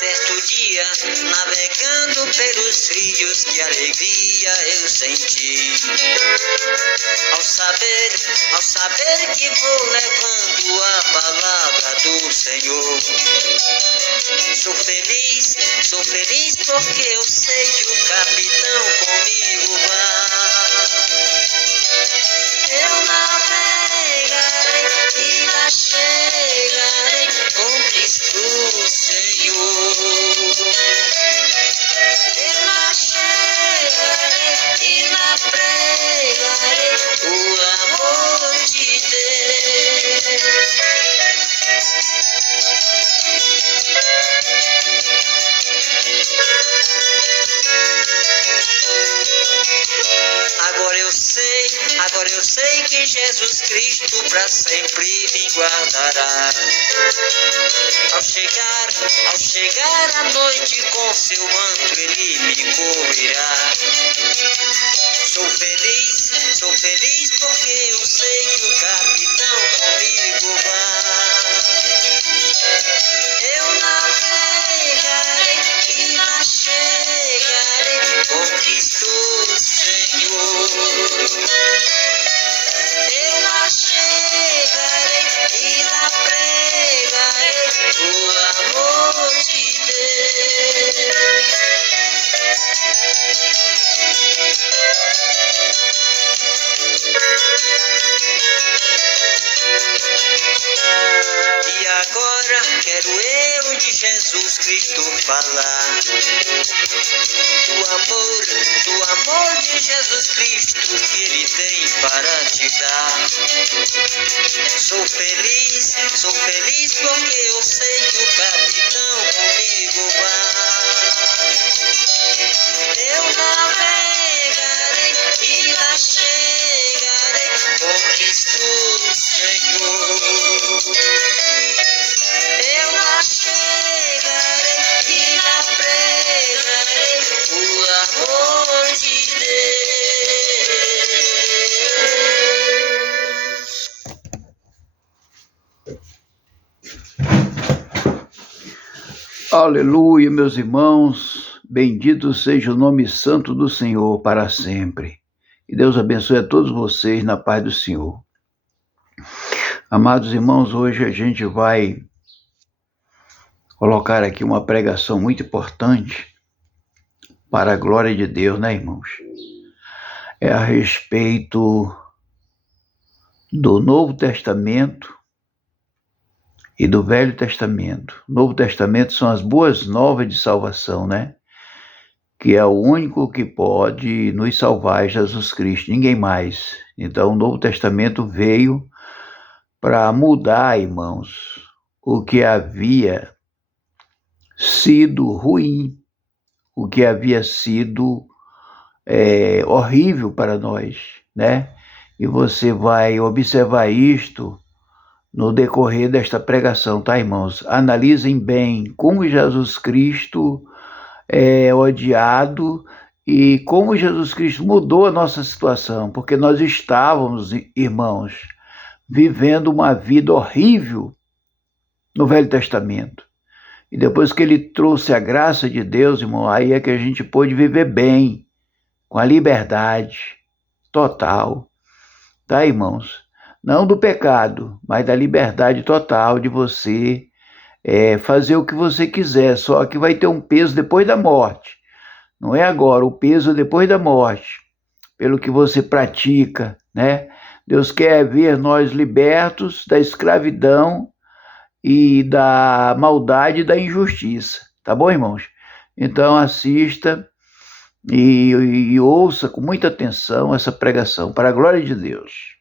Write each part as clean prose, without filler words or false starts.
Certo dia, navegando pelos rios, que alegria eu senti. Ao saber que vou levando a palavra do Senhor. Sou feliz porque eu sei que o capitão comigo vai. Eu navegarei e lá chegarei com Cristo Senhor. Eu lá chegarei e lá pregarei o amor de Deus. Agora eu sei que Jesus Cristo pra sempre me guardará. Ao chegar a noite com seu manto ele me cobrirá. Sou feliz porque eu sei que o capitão comigo vai. Eu navegarei e lá chegarei com Cristo Senhor. Eu lá chegarei e lá pregarei o amor de Deus. E agora quero eu de Jesus Cristo falar. Do amor de Jesus Cristo que Ele tem para te dar. Sou feliz porque eu sei que o capitão comigo vai. Eu navegarei e lá chegarei com Cristo Senhor. Eu lá chegarei e lá pregarei o amor de Deus. Aleluia, meus irmãos, bendito seja o nome santo do Senhor para sempre. Que Deus abençoe a todos vocês na paz do Senhor. Amados irmãos, hoje a gente vai colocar aqui uma pregação muito importante para a glória de Deus, né, irmãos? É a respeito do Novo Testamento e do Velho Testamento. O Novo Testamento são as boas novas de salvação, né? Que é o único que pode nos salvar, Jesus Cristo, ninguém mais. Então, o Novo Testamento veio para mudar, irmãos, o que havia sido ruim, o que havia sido horrível para nós, né? E você vai observar isto no decorrer desta pregação, tá, irmãos? Analisem bem como Jesus Cristo é odiado e como Jesus Cristo mudou a nossa situação, porque nós estávamos, irmãos, vivendo uma vida horrível no Velho Testamento. E depois que ele trouxe a graça de Deus, irmão, aí é que a gente pôde viver bem, com a liberdade total, tá, irmãos? Não do pecado, mas da liberdade total de você fazer o que você quiser, só que vai ter um peso depois da morte. Não é agora, o peso depois da morte, pelo que você pratica, né? Deus quer ver nós libertos da escravidão e da maldade e da injustiça. Tá bom, irmãos? Então assista e ouça com muita atenção essa pregação, para a glória de Deus.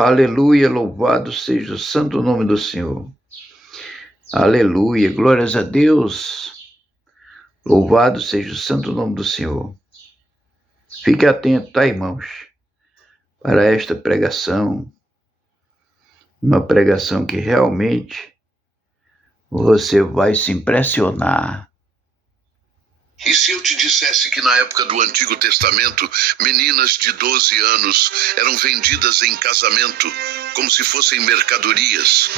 Aleluia, louvado seja o santo nome do Senhor. Aleluia, glórias a Deus. Louvado seja o santo nome do Senhor. Fique atento, tá, irmãos? Para esta pregação, uma pregação que realmente você vai se impressionar E se eu te dissesse que na época do Antigo Testamento, meninas de 12 anos eram vendidas em casamento, como se fossem mercadorias?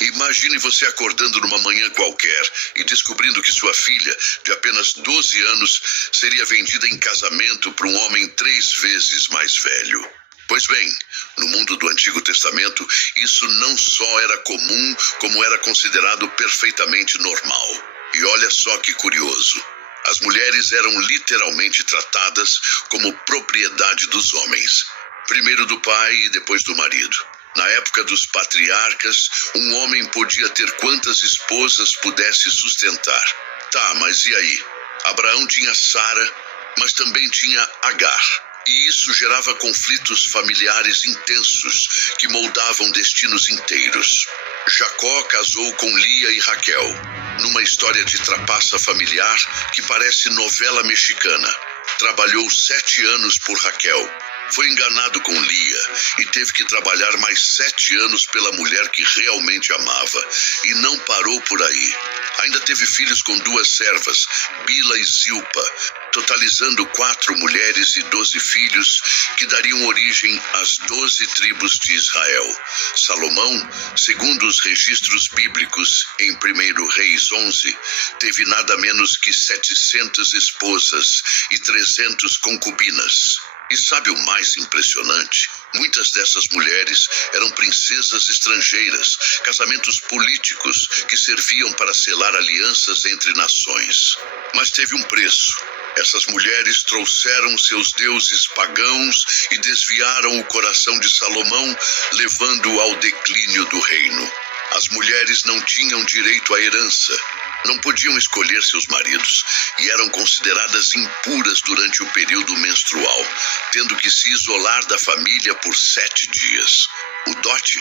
Imagine você acordando numa manhã qualquer e descobrindo que sua filha, de apenas 12 anos, seria vendida em casamento para um homem 3 vezes mais velho. Pois bem, no mundo do Antigo Testamento, isso não só era comum, como era considerado perfeitamente normal. E olha só que curioso. As mulheres eram literalmente tratadas como propriedade dos homens, primeiro do pai e depois do marido. Na época dos patriarcas, um homem podia ter quantas esposas pudesse sustentar. Tá, mas e aí? Abraão tinha Sara, mas também tinha Agar. E isso gerava conflitos familiares intensos que moldavam destinos inteiros. Jacó casou com Lia e Raquel, numa história de trapaça familiar que parece novela mexicana. Trabalhou 7 anos por Raquel. Foi enganado com Lia e teve que trabalhar mais 7 anos pela mulher que realmente amava. E não parou por aí. Ainda teve filhos com 2 servas, Bila e Zilpa, totalizando 4 mulheres e 12 filhos que dariam origem às 12 tribos de Israel. Salomão, segundo os registros bíblicos em 1 Reis 11, teve nada menos que 700 esposas e 300 concubinas. E sabe o mais impressionante? Muitas dessas mulheres eram princesas estrangeiras, casamentos políticos que serviam para selar alianças entre nações. Mas teve um preço. Essas mulheres trouxeram seus deuses pagãos e desviaram o coração de Salomão, levando-o ao declínio do reino. As mulheres não tinham direito à herança, não podiam escolher seus maridos e eram consideradas impuras durante o período menstrual, tendo que se isolar da família por 7 dias. O dote?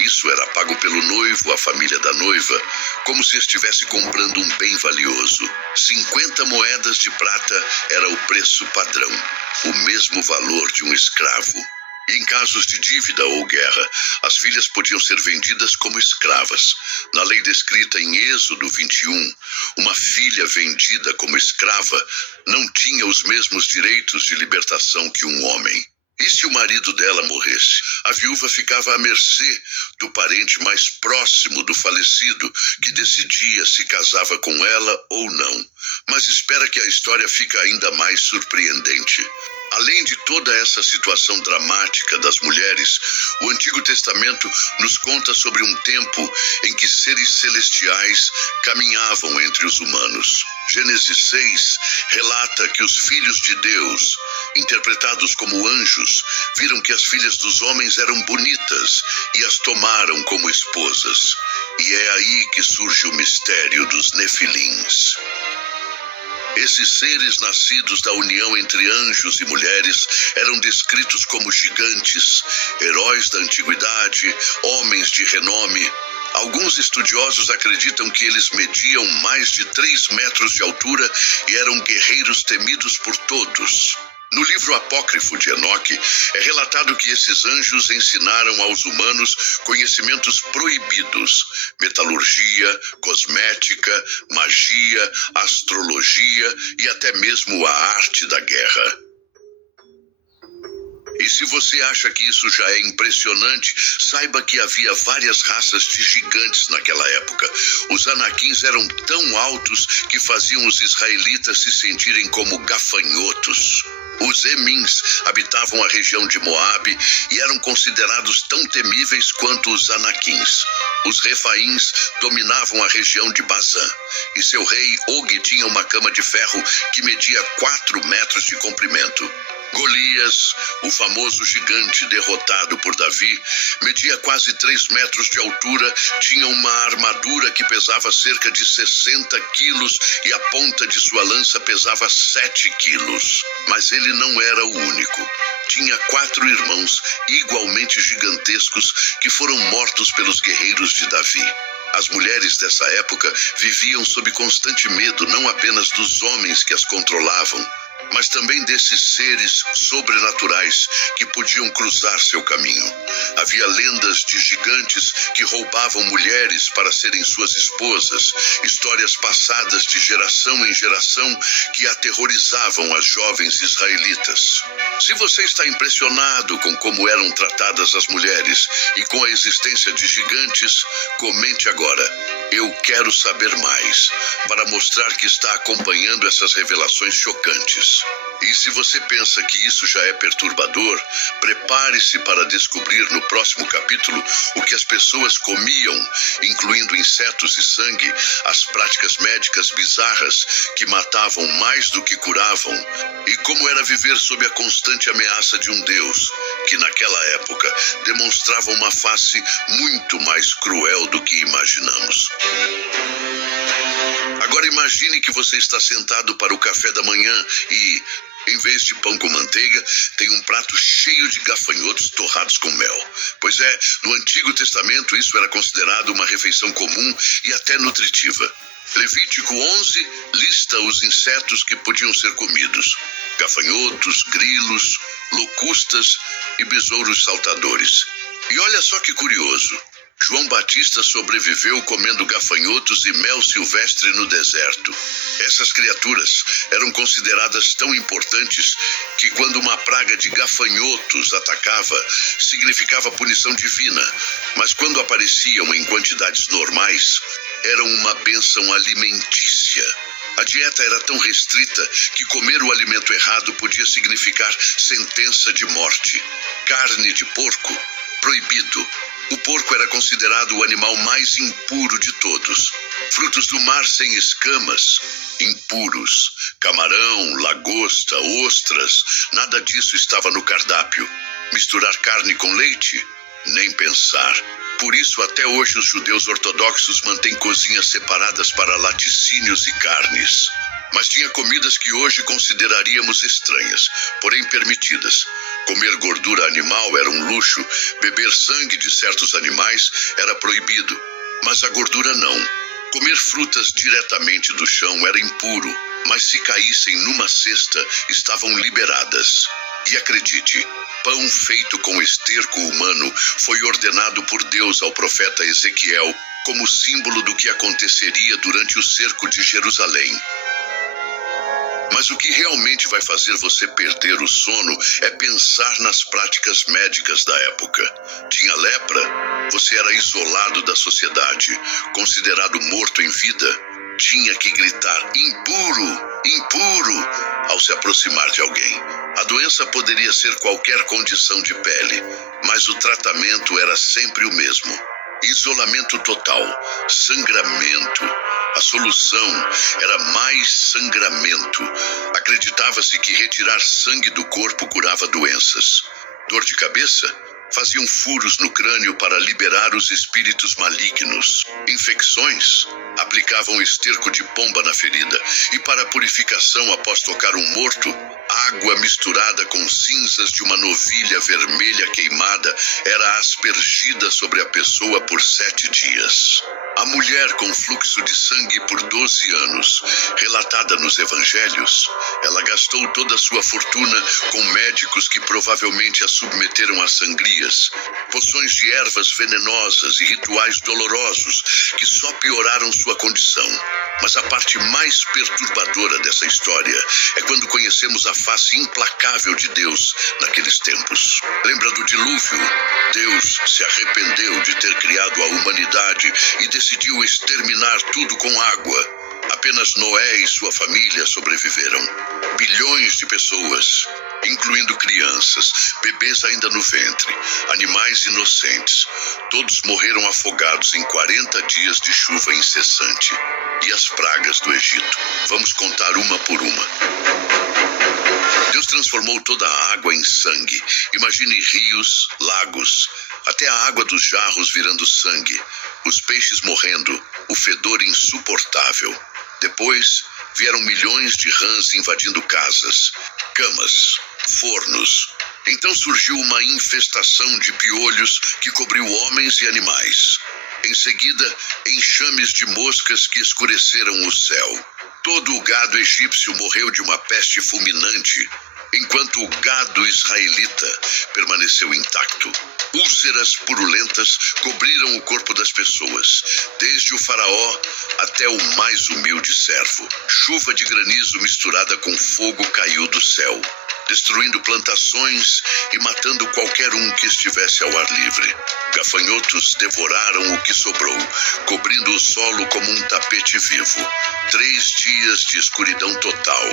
Isso era pago pelo noivo à família da noiva, como se estivesse comprando um bem valioso. 50 moedas de prata era o preço padrão, o mesmo valor de um escravo. E em casos de dívida ou guerra, as filhas podiam ser vendidas como escravas. Na lei descrita em Êxodo 21, uma filha vendida como escrava não tinha os mesmos direitos de libertação que um homem. E se o marido dela morresse, a viúva ficava à mercê do parente mais próximo do falecido, que decidia se casava com ela ou não. Mas espera que a história fica ainda mais surpreendente. Além de toda essa situação dramática das mulheres, o Antigo Testamento nos conta sobre um tempo em que seres celestiais caminhavam entre os humanos. Gênesis 6 relata que os filhos de Deus, interpretados como anjos, viram que as filhas dos homens eram bonitas e as tomaram como esposas. E é aí que surge o mistério dos Nefilins. Esses seres nascidos da união entre anjos e mulheres eram descritos como gigantes, heróis da antiguidade, homens de renome. Alguns estudiosos acreditam que eles mediam mais de 3 metros de altura e eram guerreiros temidos por todos. No livro apócrifo de Enoque, é relatado que esses anjos ensinaram aos humanos conhecimentos proibidos: metalurgia, cosmética, magia, astrologia e até mesmo a arte da guerra. E se você acha que isso já é impressionante, saiba que havia várias raças de gigantes naquela época. Os Anaquins eram tão altos que faziam os israelitas se sentirem como gafanhotos. Os Emins habitavam a região de Moabe e eram considerados tão temíveis quanto os Anaquins. Os Refaíns dominavam a região de Bazã, e seu rei Og tinha uma cama de ferro que media 4 metros de comprimento. Golias, o famoso gigante derrotado por Davi, media quase 3 metros de altura, tinha uma armadura que pesava cerca de 60 quilos e a ponta de sua lança pesava 7 quilos. Mas ele não era o único. Tinha 4 irmãos igualmente gigantescos que foram mortos pelos guerreiros de Davi. As mulheres dessa época viviam sob constante medo não apenas dos homens que as controlavam, mas também desses seres sobrenaturais que podiam cruzar seu caminho. Havia lendas de gigantes que roubavam mulheres para serem suas esposas, histórias passadas de geração em geração que aterrorizavam as jovens israelitas. Se você está impressionado com como eram tratadas as mulheres e com a existência de gigantes, comente agora. Eu quero saber mais, para mostrar que está acompanhando essas revelações chocantes. E se você pensa que isso já é perturbador, prepare-se para descobrir no próximo capítulo o que as pessoas comiam, incluindo insetos e sangue, as práticas médicas bizarras que matavam mais do que curavam, e como era viver sob a constante ameaça de um Deus, que naquela época demonstrava uma face muito mais cruel do que imaginamos. Agora imagine que você está sentado para o café da manhã e, em vez de pão com manteiga, tem um prato cheio de gafanhotos torrados com mel. Pois é, no Antigo Testamento isso era considerado uma refeição comum e até nutritiva. Levítico 11 lista os insetos que podiam ser comidos: gafanhotos, grilos, locustas e besouros saltadores. E olha só que curioso. João Batista sobreviveu comendo gafanhotos e mel silvestre no deserto. Essas criaturas eram consideradas tão importantes que quando uma praga de gafanhotos atacava, significava punição divina. Mas quando apareciam em quantidades normais, eram uma bênção alimentícia. A dieta era tão restrita que comer o alimento errado podia significar sentença de morte. Carne de porco, proibido. O porco era considerado o animal mais impuro de todos. Frutos do mar sem escamas, impuros. Camarão, lagosta, ostras, nada disso estava no cardápio. Misturar carne com leite? Nem pensar. Por isso, até hoje, os judeus ortodoxos mantêm cozinhas separadas para laticínios e carnes. Mas tinha comidas que hoje consideraríamos estranhas, porém permitidas. Comer gordura animal era um luxo, beber sangue de certos animais era proibido, mas a gordura não. Comer frutas diretamente do chão era impuro, mas se caíssem numa cesta, estavam liberadas. E acredite, pão feito com esterco humano foi ordenado por Deus ao profeta Ezequiel como símbolo do que aconteceria durante o cerco de Jerusalém. Mas o que realmente vai fazer você perder o sono é pensar nas práticas médicas da época. Tinha lepra? Você era isolado da sociedade, considerado morto em vida. Tinha que gritar impuro, impuro, ao se aproximar de alguém. A doença poderia ser qualquer condição de pele, mas o tratamento era sempre o mesmo. Isolamento total, sangramento. A solução era mais sangramento. Acreditava-se que retirar sangue do corpo curava doenças. Dor de cabeça? Faziam furos no crânio para liberar os espíritos malignos. Infecções? Aplicavam esterco de pomba na ferida. E para a purificação após tocar um morto, água misturada com cinzas de uma novilha vermelha queimada era aspergida sobre a pessoa por 7 dias. A mulher com fluxo de sangue por 12 anos, relatada nos evangelhos, ela gastou toda a sua fortuna com médicos que provavelmente a submeteram a sangrias, poções de ervas venenosas e rituais dolorosos que só pioraram sua condição. Mas a parte mais perturbadora dessa história é quando conhecemos a face implacável de Deus naqueles tempos. Lembra do dilúvio? Deus se arrependeu de ter criado a humanidade e decidiu exterminar tudo com água. Apenas Noé e sua família sobreviveram. Bilhões de pessoas, incluindo crianças, bebês ainda no ventre, animais inocentes, todos morreram afogados em 40 dias de chuva incessante. E as pragas do Egito? Vamos contar uma por uma. Deus transformou toda a água em sangue. Imagine rios, lagos, até a água dos jarros virando sangue, os peixes morrendo, o fedor insuportável. Depois vieram milhões de rãs invadindo casas, camas, fornos. Então surgiu uma infestação de piolhos que cobriu homens e animais. Em seguida, enxames de moscas que escureceram o céu. Todo o gado egípcio morreu de uma peste fulminante, enquanto o gado israelita permaneceu intacto. Úlceras purulentas cobriram o corpo das pessoas, desde o faraó até o mais humilde servo. Chuva de granizo misturada com fogo caiu do céu, destruindo plantações e matando qualquer um que estivesse ao ar livre. Gafanhotos devoraram o que sobrou, cobrindo o solo como um tapete vivo. 3 dias de escuridão total,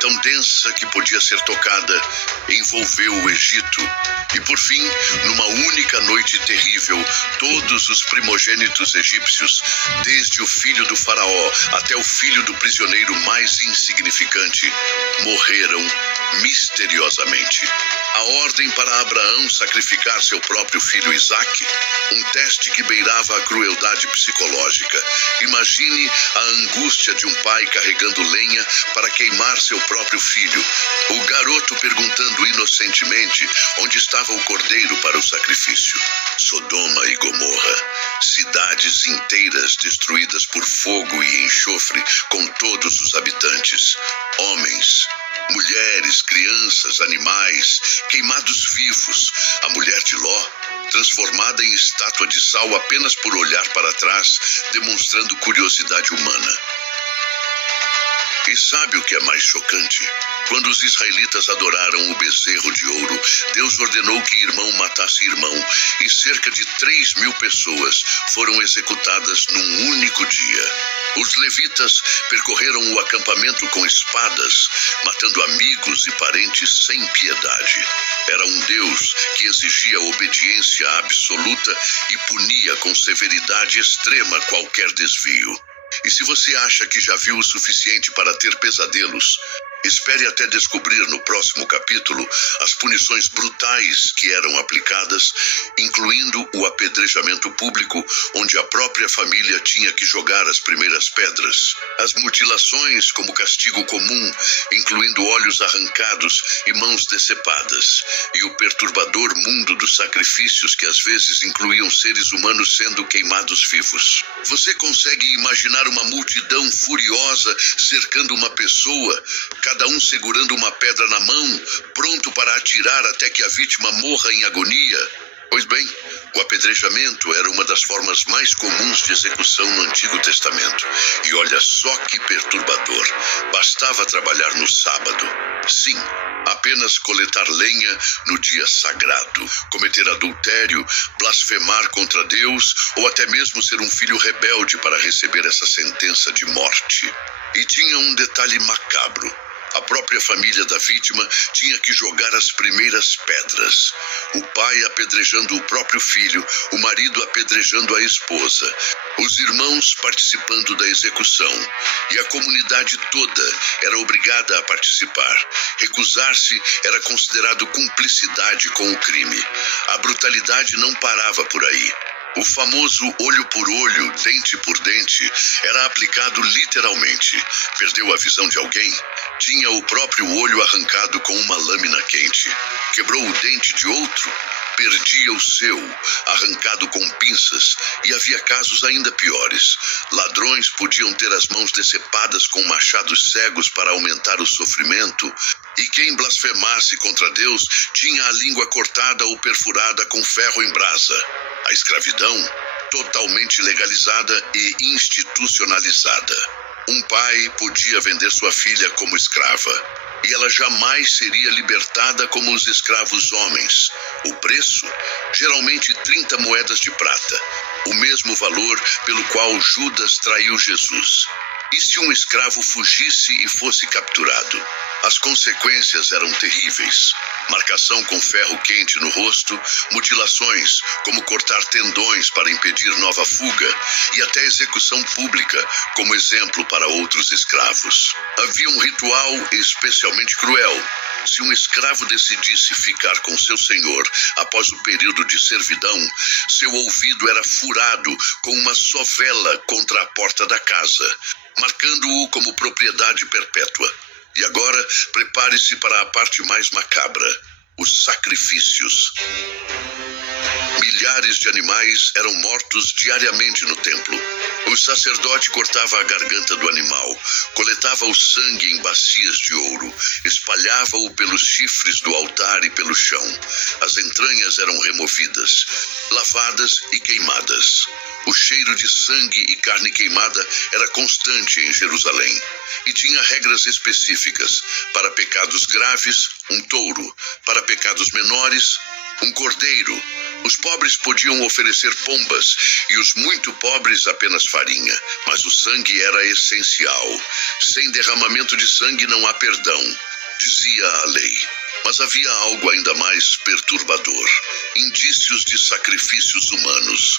tão densa que podia ser tocada, envolveu o Egito. E por fim, numa única noite terrível, todos os primogênitos egípcios, desde o filho do faraó até o filho do prisioneiro mais insignificante, morreram misteriosamente. A ordem para Abraão sacrificar seu próprio filho Isaque, um teste que beirava a crueldade psicológica. Imagine a angústia de um pai carregando lenha para queimar seu próprio filho. O garoto perguntando inocentemente onde estava o cordeiro para o sacrifício. Sodoma e Gomorra, cidades inteiras destruídas por fogo e enxofre, com todos os habitantes, homens, mulheres, crianças, animais, queimados vivos. A mulher de Ló, transformada em estátua de sal apenas por olhar para trás, demonstrando curiosidade humana. E sabe o que é mais chocante? Quando os israelitas adoraram o bezerro de ouro, Deus ordenou que irmão matasse irmão, e cerca de 3.000 pessoas foram executadas num único dia. Os levitas percorreram o acampamento com espadas, matando amigos e parentes sem piedade. Era um Deus que exigia obediência absoluta e punia com severidade extrema qualquer desvio. E se você acha que já viu o suficiente para ter pesadelos, espere até descobrir no próximo capítulo as punições brutais que eram aplicadas, incluindo o apedrejamento público, onde a própria família tinha que jogar as primeiras pedras. As mutilações como castigo comum, incluindo olhos arrancados e mãos decepadas. E o perturbador mundo dos sacrifícios que às vezes incluíam seres humanos sendo queimados vivos. Você consegue imaginar uma multidão furiosa cercando uma pessoa, cada um segurando uma pedra na mão, pronto para atirar até que a vítima morra em agonia? Pois bem, o apedrejamento era uma das formas mais comuns de execução no Antigo Testamento. E olha só que perturbador. Bastava trabalhar no sábado. Sim, apenas coletar lenha no dia sagrado, cometer adultério, blasfemar contra Deus ou até mesmo ser um filho rebelde para receber essa sentença de morte. E tinha um detalhe macabro. A própria família da vítima tinha que jogar as primeiras pedras. O pai apedrejando o próprio filho, o marido apedrejando a esposa, os irmãos participando da execução. E a comunidade toda era obrigada a participar. Recusar-se era considerado cumplicidade com o crime. A brutalidade não parava por aí. O famoso olho por olho, dente por dente, era aplicado literalmente. Perdeu a visão de alguém? Tinha o próprio olho arrancado com uma lâmina quente. Quebrou o dente de outro? Perdia o seu, arrancado com pinças. E havia casos ainda piores. Ladrões podiam ter as mãos decepadas com machados cegos para aumentar o sofrimento. E quem blasfemasse contra Deus tinha a língua cortada ou perfurada com ferro em brasa. A escravidão, totalmente legalizada e institucionalizada. Um pai podia vender sua filha como escrava, e ela jamais seria libertada como os escravos homens. O preço, geralmente 30 moedas de prata, o mesmo valor pelo qual Judas traiu Jesus. E se um escravo fugisse e fosse capturado? As consequências eram terríveis. Marcação com ferro quente no rosto, mutilações, como cortar tendões para impedir nova fuga, e até execução pública, como exemplo para outros escravos. Havia um ritual especialmente cruel. Se um escravo decidisse ficar com seu senhor após o período de servidão, seu ouvido era furado com uma sovela contra a porta da casa, marcando-o como propriedade perpétua. E agora, prepare-se para a parte mais macabra: os sacrifícios. Milhares de animais eram mortos diariamente no templo. O sacerdote cortava a garganta do animal, coletava o sangue em bacias de ouro, espalhava-o pelos chifres do altar e pelo chão. As entranhas eram removidas, lavadas e queimadas. O cheiro de sangue e carne queimada era constante em Jerusalém e tinha regras específicas. Para pecados graves, um touro; para pecados menores, um cordeiro. Os pobres podiam oferecer pombas e os muito pobres apenas farinha, mas o sangue era essencial. Sem derramamento de sangue não há perdão, dizia a lei. Mas havia algo ainda mais perturbador: indícios de sacrifícios humanos.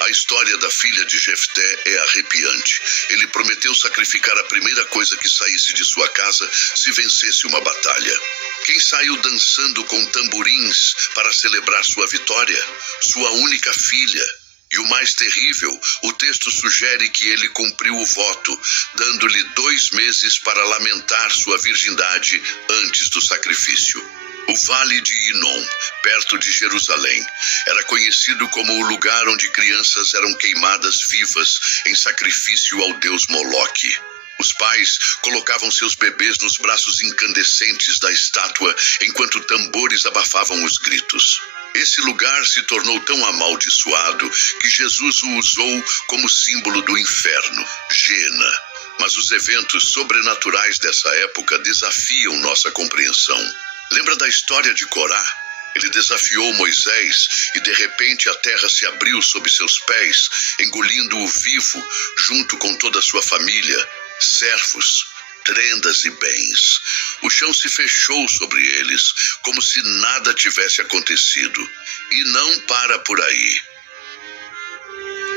A história da filha de Jefté é arrepiante. Ele prometeu sacrificar a primeira coisa que saísse de sua casa se vencesse uma batalha. Quem saiu dançando com tamborins para celebrar sua vitória? Sua única filha. E o mais terrível, o texto sugere que ele cumpriu o voto, dando-lhe 2 meses para lamentar sua virgindade antes do sacrifício. O Vale de Inom, perto de Jerusalém, era conhecido como o lugar onde crianças eram queimadas vivas em sacrifício ao deus Moloque. Os pais colocavam seus bebês nos braços incandescentes da estátua enquanto tambores abafavam os gritos. Esse lugar se tornou tão amaldiçoado que Jesus o usou como símbolo do inferno, Gena. Mas os eventos sobrenaturais dessa época desafiam nossa compreensão. Lembra da história de Corá? Ele desafiou Moisés e de repente a terra se abriu sob seus pés, engolindo-o vivo junto com toda a sua família, servos, tendas e bens. O chão se fechou sobre eles, como se nada tivesse acontecido. E não para por aí.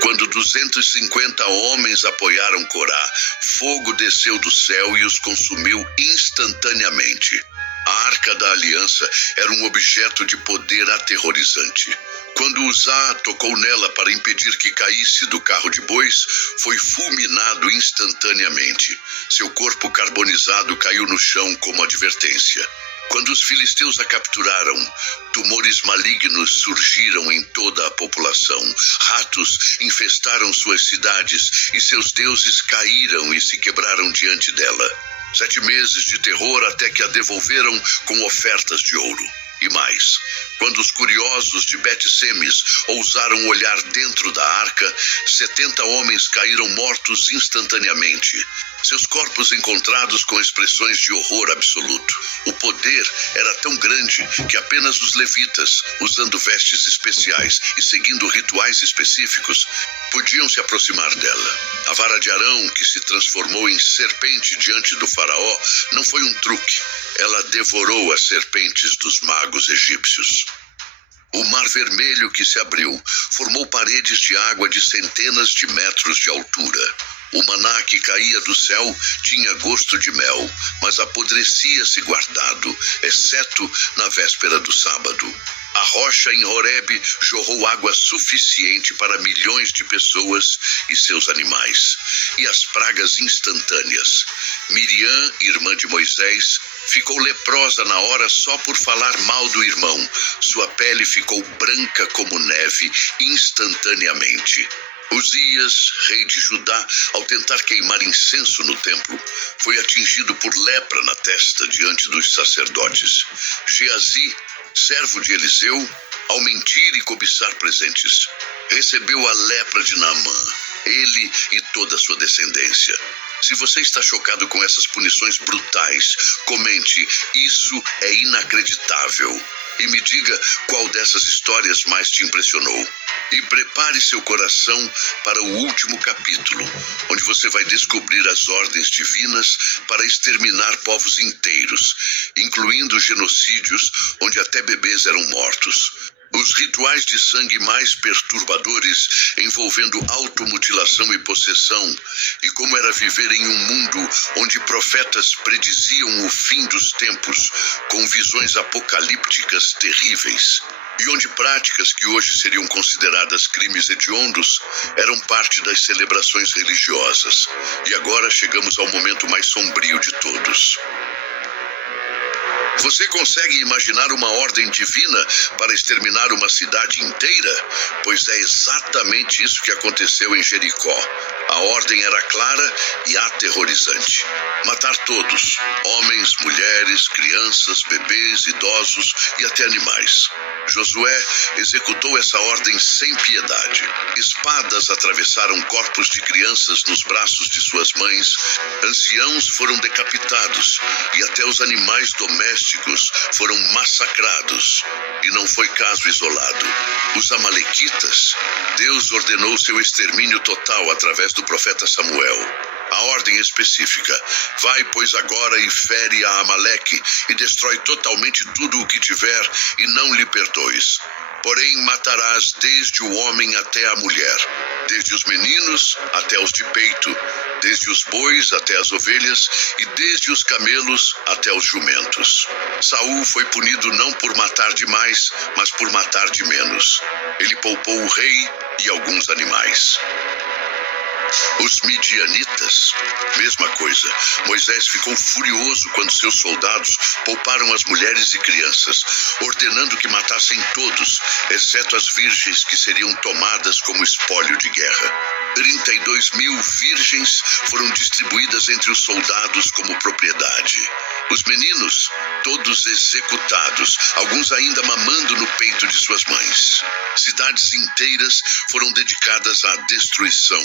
Quando 250 homens apoiaram Corá, fogo desceu do céu e os consumiu instantaneamente. A Arca da Aliança era um objeto de poder aterrorizante. Quando Uzá tocou nela para impedir que caísse do carro de bois, foi fulminado instantaneamente. Seu corpo carbonizado caiu no chão como advertência. Quando os filisteus a capturaram, tumores malignos surgiram em toda a população. Ratos infestaram suas cidades e seus deuses caíram e se quebraram diante dela. 7 meses de terror até que a devolveram com ofertas de ouro. E mais, quando os curiosos de Bet-Semes ousaram olhar dentro da arca, 70 homens caíram mortos instantaneamente. Seus corpos encontrados com expressões de horror absoluto. O poder era tão grande que apenas os levitas, usando vestes especiais e seguindo rituais específicos, podiam se aproximar dela. A vara de Arão, que se transformou em serpente diante do faraó, não foi um truque. Ela devorou as serpentes dos magos egípcios. O Mar Vermelho que se abriu formou paredes de água de centenas de metros de altura. O maná que caía do céu tinha gosto de mel, mas apodrecia-se guardado, exceto na véspera do sábado. A rocha em Horebe jorrou água suficiente para milhões de pessoas e seus animais. E as pragas instantâneas. Miriam, irmã de Moisés, ficou leprosa na hora só por falar mal do irmão. Sua pele ficou branca como neve instantaneamente. Uzias, rei de Judá, ao tentar queimar incenso no templo, foi atingido por lepra na testa diante dos sacerdotes. Geazi, servo de Eliseu, ao mentir e cobiçar presentes, recebeu a lepra de Naamã, ele e toda a sua descendência. Se você está chocado com essas punições brutais, comente: isso é inacreditável. E me diga qual dessas histórias mais te impressionou. E prepare seu coração para o último capítulo, onde você vai descobrir as ordens divinas para exterminar povos inteiros, incluindo genocídios onde até bebês eram mortos. Os rituais de sangue mais perturbadores envolvendo automutilação e possessão, e como era viver em um mundo onde profetas prediziam o fim dos tempos com visões apocalípticas terríveis, e onde práticas que hoje seriam consideradas crimes hediondos eram parte das celebrações religiosas. E agora chegamos ao momento mais sombrio de todos. Você consegue imaginar uma ordem divina para exterminar uma cidade inteira? Pois é exatamente isso que aconteceu em Jericó. A ordem era clara e aterrorizante. Matar todos, homens, mulheres, crianças, bebês, idosos e até animais. Josué executou essa ordem sem piedade. Espadas atravessaram corpos de crianças nos braços de suas mães, anciãos foram decapitados e até os animais domésticos foram massacrados. E não foi caso isolado. Os amalequitas, Deus ordenou seu extermínio total através do profeta Samuel. A ordem específica: vai, pois, agora e fere a Amaleque e destrói totalmente tudo o que tiver e não lhe perdoes. Porém, matarás desde o homem até a mulher, desde os meninos até os de peito, desde os bois até as ovelhas e desde os camelos até os jumentos. Saul foi punido não por matar demais, mas por matar de menos. Ele poupou o rei e alguns animais. Os midianitas, mesma coisa. Moisés ficou furioso quando seus soldados pouparam as mulheres e crianças, ordenando que matassem todos, exceto as virgens que seriam tomadas como espólio de guerra. 32.000 virgens foram distribuídas entre os soldados como propriedade. Os meninos, todos executados, alguns ainda mamando no peito de suas mães. Cidades inteiras foram dedicadas à destruição.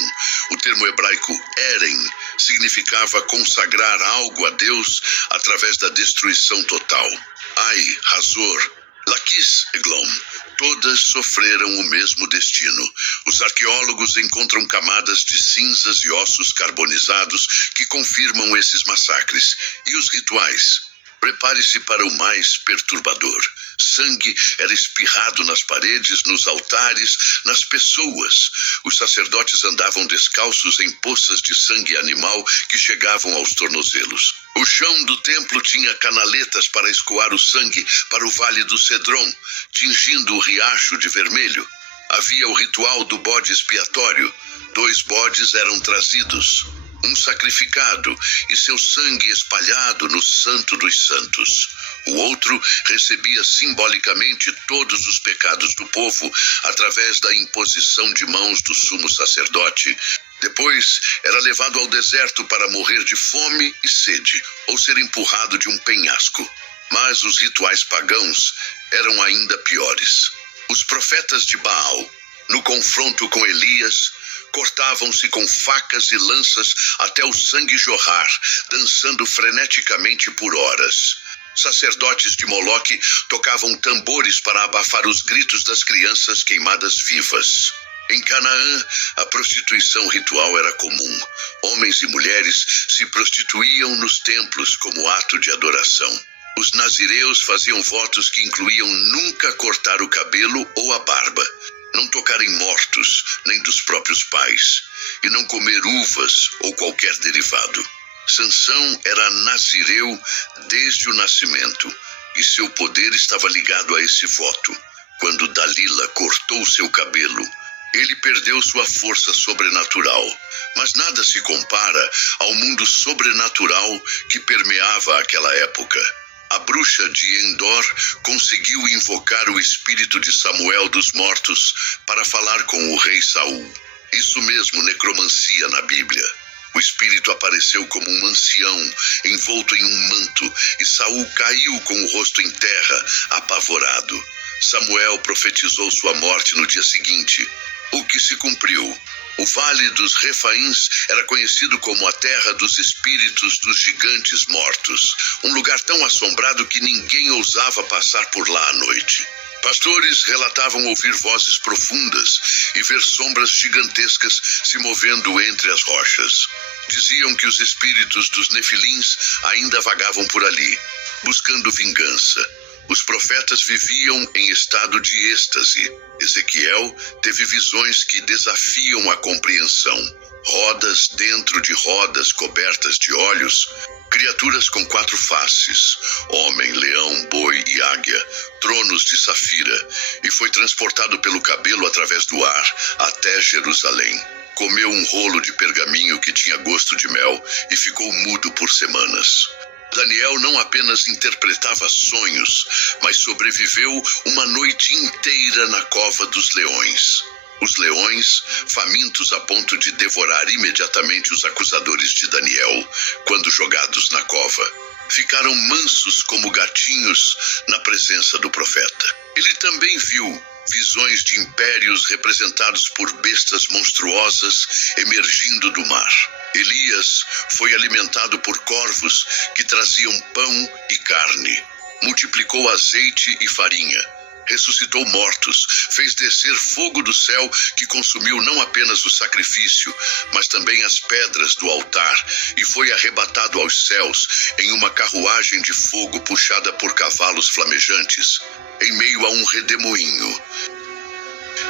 O termo hebraico eren significava consagrar algo a Deus através da destruição total. Ai, Hazor, Laquis, Eglon, todas sofreram o mesmo destino. Os arqueólogos encontram camadas de cinzas e ossos carbonizados que confirmam esses massacres. E os rituais? Prepare-se para o mais perturbador. Sangue era espirrado nas paredes, nos altares, nas pessoas. Os sacerdotes andavam descalços em poças de sangue animal que chegavam aos tornozelos. O chão do templo tinha canaletas para escoar o sangue para o vale do Cedron, tingindo o riacho de vermelho. Havia o ritual do bode expiatório. 2 bodes eram trazidos, um sacrificado e seu sangue espalhado no Santo dos Santos. O outro recebia simbolicamente todos os pecados do povo através da imposição de mãos do sumo sacerdote. Depois era levado ao deserto para morrer de fome e sede ou ser empurrado de um penhasco. Mas os rituais pagãos eram ainda piores. Os profetas de Baal, no confronto com Elias, cortavam-se com facas e lanças até o sangue jorrar, dançando freneticamente por horas. Sacerdotes de Moloque tocavam tambores para abafar os gritos das crianças queimadas vivas. Em Canaã, a prostituição ritual era comum. Homens e mulheres se prostituíam nos templos como ato de adoração. Os nazireus faziam votos que incluíam nunca cortar o cabelo ou a barba, não tocar em mortos, nem dos próprios pais, e não comer uvas ou qualquer derivado. Sansão era nazireu desde o nascimento, e seu poder estava ligado a esse voto. Quando Dalila cortou seu cabelo, ele perdeu sua força sobrenatural, mas nada se compara ao mundo sobrenatural que permeava aquela época. A bruxa de Endor conseguiu invocar o espírito de Samuel dos mortos para falar com o rei Saul. Isso mesmo, necromancia na Bíblia. O espírito apareceu como um ancião, envolto em um manto, e Saul caiu com o rosto em terra, apavorado. Samuel profetizou sua morte no dia seguinte, o que se cumpriu. O Vale dos Refaíns era conhecido como a terra dos espíritos dos gigantes mortos, um lugar tão assombrado que ninguém ousava passar por lá à noite. Pastores relatavam ouvir vozes profundas e ver sombras gigantescas se movendo entre as rochas. Diziam que os espíritos dos nefilins ainda vagavam por ali, buscando vingança. Os profetas viviam em estado de êxtase. Ezequiel teve visões que desafiam a compreensão. Rodas dentro de rodas cobertas de olhos, criaturas com 4 faces, homem, leão, boi e águia, tronos de safira, e foi transportado pelo cabelo através do ar até Jerusalém. Comeu um rolo de pergaminho que tinha gosto de mel e ficou mudo por semanas. Daniel não apenas interpretava sonhos, mas sobreviveu uma noite inteira na cova dos leões. Os leões, famintos a ponto de devorar imediatamente os acusadores de Daniel, quando jogados na cova, ficaram mansos como gatinhos na presença do profeta. Ele também viu visões de impérios representados por bestas monstruosas emergindo do mar. Elias foi alimentado por corvos que traziam pão e carne, multiplicou azeite e farinha, ressuscitou mortos, fez descer fogo do céu que consumiu não apenas o sacrifício, mas também as pedras do altar, e foi arrebatado aos céus em uma carruagem de fogo puxada por cavalos flamejantes, em meio a um redemoinho.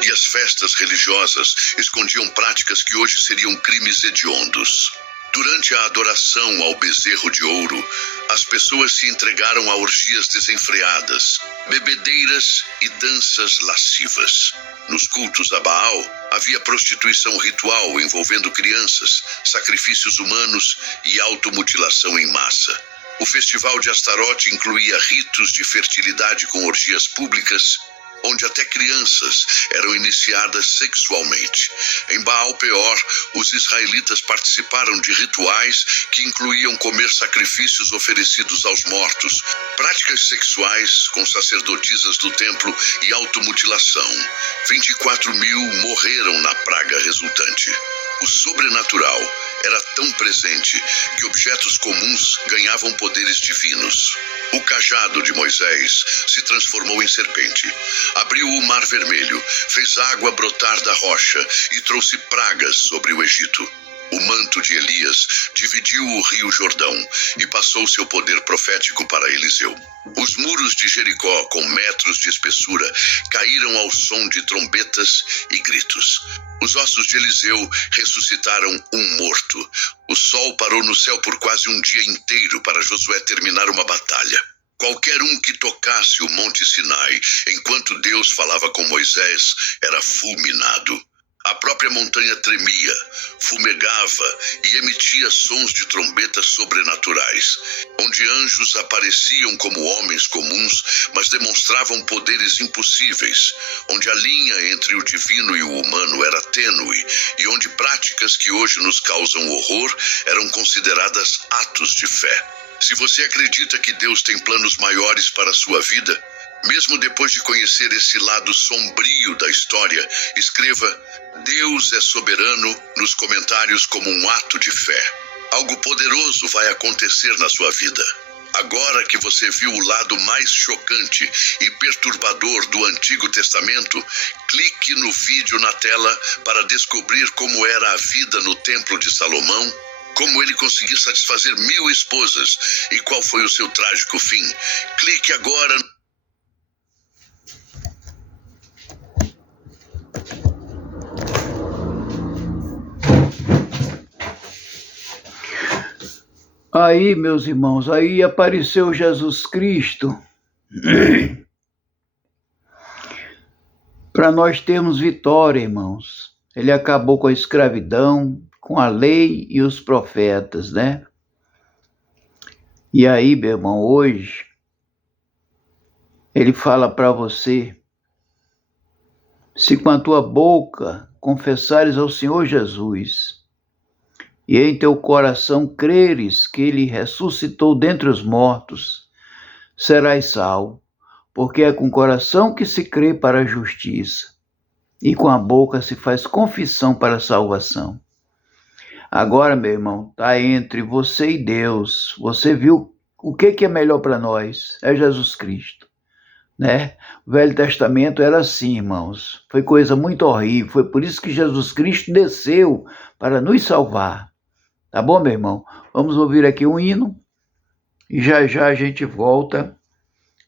E as festas religiosas escondiam práticas que hoje seriam crimes hediondos. Durante a adoração ao bezerro de ouro, as pessoas se entregaram a orgias desenfreadas, bebedeiras e danças lascivas. Nos cultos a Baal, havia prostituição ritual envolvendo crianças, sacrifícios humanos e automutilação em massa. O festival de Astarote incluía ritos de fertilidade com orgias públicas, onde até crianças eram iniciadas sexualmente. Em Baal Peor, os israelitas participaram de rituais que incluíam comer sacrifícios oferecidos aos mortos, práticas sexuais com sacerdotisas do templo e automutilação. 24 mil morreram na praga resultante. O sobrenatural era tão presente que objetos comuns ganhavam poderes divinos. O cajado de Moisés se transformou em serpente, abriu o Mar Vermelho, fez água brotar da rocha e trouxe pragas sobre o Egito. O manto de Elias dividiu o rio Jordão e passou seu poder profético para Eliseu. Os muros de Jericó, com metros de espessura, caíram ao som de trombetas e gritos. Os ossos de Eliseu ressuscitaram um morto. O sol parou no céu por quase um dia inteiro para Josué terminar uma batalha. Qualquer um que tocasse o Monte Sinai enquanto Deus falava com Moisés era fulminado. A própria montanha tremia, fumegava e emitia sons de trombetas sobrenaturais, onde anjos apareciam como homens comuns, mas demonstravam poderes impossíveis, onde a linha entre o divino e o humano era tênue e onde práticas que hoje nos causam horror eram consideradas atos de fé. Se você acredita que Deus tem planos maiores para a sua vida, mesmo depois de conhecer esse lado sombrio da história, escreva "Deus é soberano" nos comentários como um ato de fé. Algo poderoso vai acontecer na sua vida. Agora que você viu o lado mais chocante e perturbador do Antigo Testamento, clique no vídeo na tela para descobrir como era a vida no Templo de Salomão, como ele conseguiu satisfazer 1000 esposas e qual foi o seu trágico fim. Clique agora. Aí, meus irmãos, aí apareceu Jesus Cristo para nós termos vitória, irmãos. Ele acabou com a escravidão, com a lei e os profetas, né? E aí, meu irmão, hoje, ele fala para você: se com a tua boca confessares ao Senhor Jesus, e em teu coração creres que ele ressuscitou dentre os mortos, serás salvo, porque é com o coração que se crê para a justiça, e com a boca se faz confissão para a salvação. Agora, meu irmão, está entre você e Deus. Você viu o que é melhor para nós? É Jesus Cristo, né? O Velho Testamento era assim, irmãos. Foi coisa muito horrível. Foi por isso que Jesus Cristo desceu para nos salvar. Tá bom, meu irmão? Vamos ouvir aqui um hino e já já a gente volta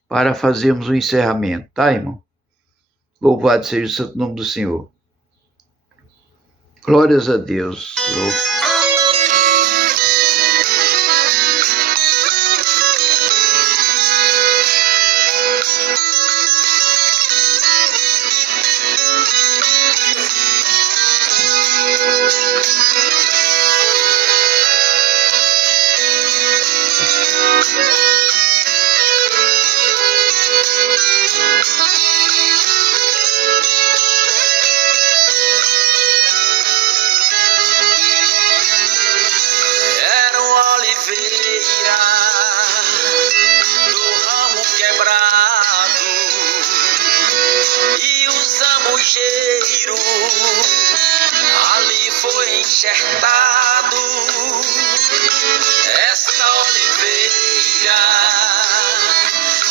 para fazermos o encerramento, tá, irmão? Louvado seja o santo nome do Senhor. Glórias a Deus. sambujeiro, ali foi enxertado esta oliveira.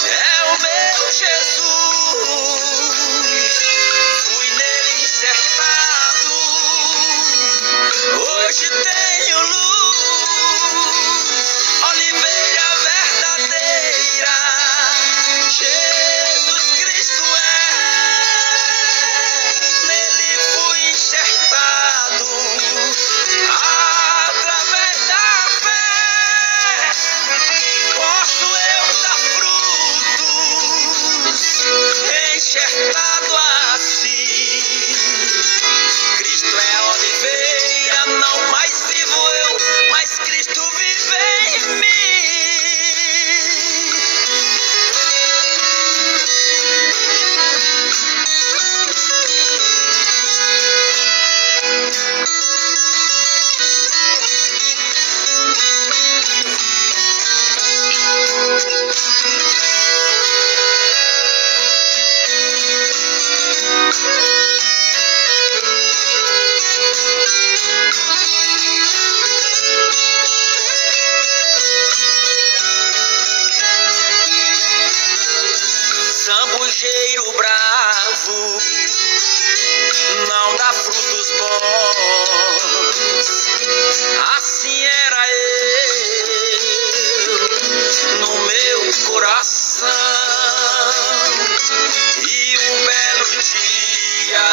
É o meu Jesus, fui nele enxertado, hoje tenho luz, oliveira verdadeira, Jesus Cristo nele fui enxertado, através da fé, posso eu dar frutos, enxertado assim. Cristo é a oliveira, não mais vivo eu, mas Cristo vive em mim. Sambujeiro bravo, não dá frutos bons, assim era eu no meu coração. E um belo dia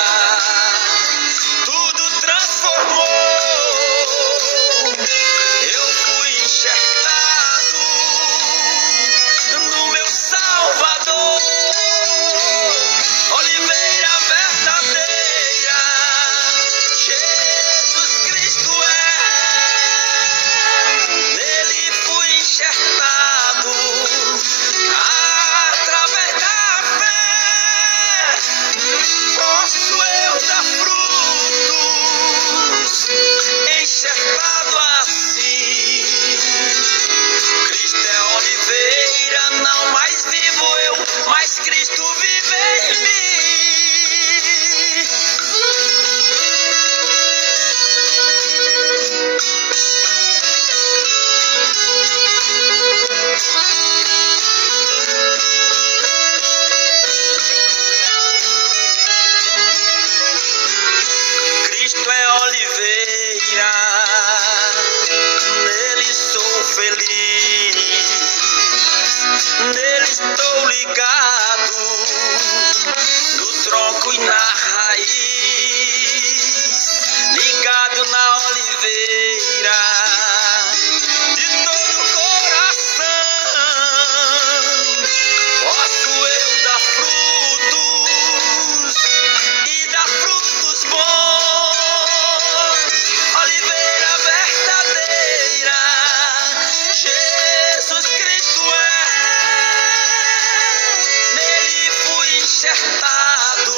tudo transformou, eu fui enxertado no meu Salvador, oliveira verdadeira, Jesus Cristo nele fui enxertado, através da fé, posso eu dar frutos, enxertado assim. Cristo é oliveira, não mais vivo eu, mas Cristo vive em mim. Cristo é oliveira, nele sou feliz, nele estou ligado, no tronco e na raiz, ligado na oliveira, de todo o coração, posso eu dar frutos e dar frutos bons, oliveira verdadeira, Jesus Cristo nele fui enxertado,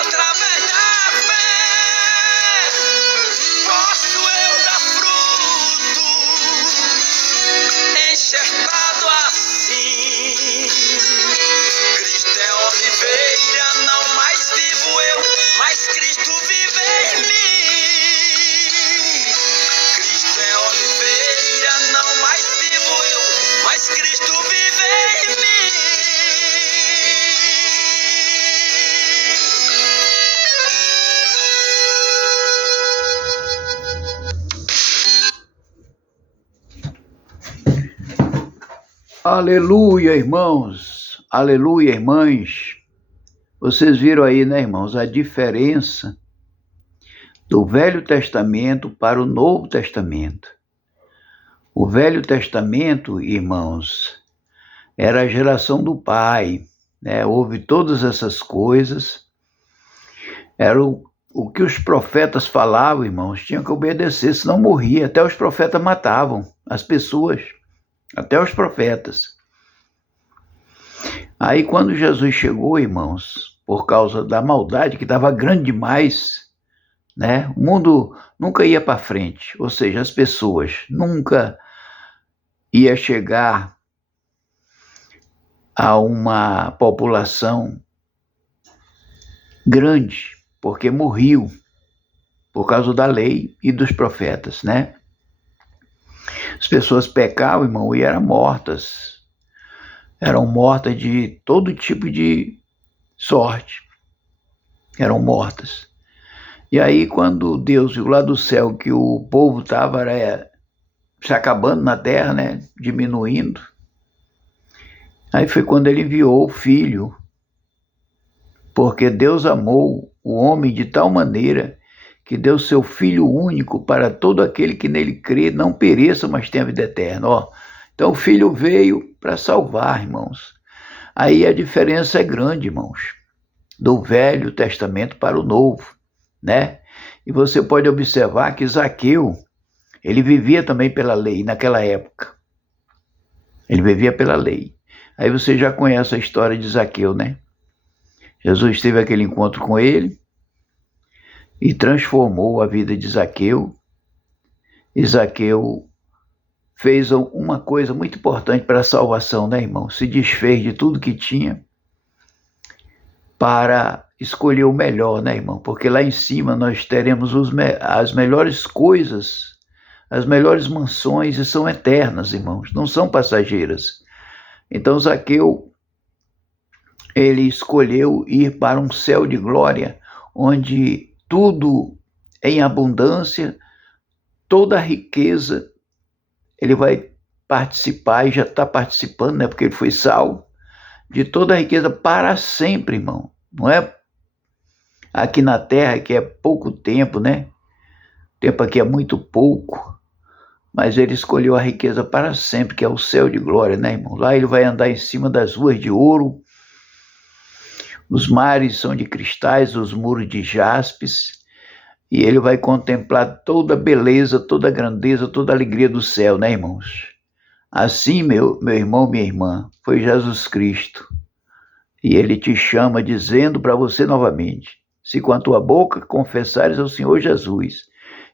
através da fé, posso eu dar frutos, enxertado assim. Cristo é oliveira, não mais vivo eu, mas Cristo vive em mim. Cristo é oliveira, não mais vivo eu, mas Cristo vive em mim. Aleluia, irmãos. Aleluia, irmãs. Vocês viram aí, né, irmãos, a diferença do Velho Testamento para o Novo Testamento. O Velho Testamento, irmãos, era a geração do Pai, né? Houve todas essas coisas. Era o que os profetas falavam, irmãos, tinham que obedecer, senão morria. Até os profetas matavam as pessoas, até os profetas. Aí quando Jesus chegou, irmãos, por causa da maldade que estava grande demais, né? O mundo nunca ia para frente, ou seja, as pessoas nunca ia chegar a uma população grande, porque morriam por causa da lei e dos profetas, né? As pessoas pecavam, irmão, e eram mortas. Eram mortas de todo tipo de sorte. Eram mortas. E aí, quando Deus viu lá do céu que o povo estava se acabando na terra, né? Diminuindo. Aí foi quando ele enviou o Filho. Porque Deus amou o homem de tal maneira que deu seu Filho único para todo aquele que nele crê, não pereça, mas tenha vida eterna. Ó, então o Filho veio para salvar, irmãos. Aí a diferença é grande, irmãos, do Velho Testamento para o Novo, né? E você pode observar que Zaqueu, ele vivia também pela lei naquela época. Ele vivia pela lei. Aí você já conhece a história de Zaqueu, né? Jesus teve aquele encontro com ele e transformou a vida de Zaqueu. E Zaqueu fez uma coisa muito importante para a salvação, né, irmão? Se desfez de tudo que tinha para escolher o melhor, né, irmão? Porque lá em cima nós teremos as melhores coisas, as melhores mansões, e são eternas, irmãos, não são passageiras. Então Zaqueu, ele escolheu ir para um céu de glória, onde tudo em abundância, toda a riqueza, ele vai participar, e já está participando, né, porque ele foi salvo, de toda a riqueza para sempre, irmão. Não é aqui na terra, que é pouco tempo, né? O tempo aqui é muito pouco, mas ele escolheu a riqueza para sempre, que é o céu de glória, né, irmão? Lá ele vai andar em cima das ruas de ouro, os mares são de cristais, os muros de jaspes, e ele vai contemplar toda a beleza, toda a grandeza, toda a alegria do céu, né, irmãos? Assim, meu irmão, minha irmã, foi Jesus Cristo. E ele te chama dizendo para você novamente: se com a tua boca confessares ao Senhor Jesus,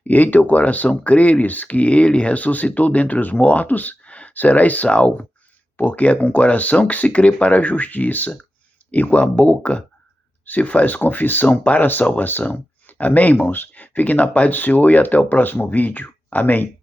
e em teu coração creres que ele ressuscitou dentre os mortos, serás salvo, porque é com o coração que se crê para a justiça, e com a boca se faz confissão para a salvação. Amém, irmãos? Fiquem na paz do Senhor e até o próximo vídeo. Amém.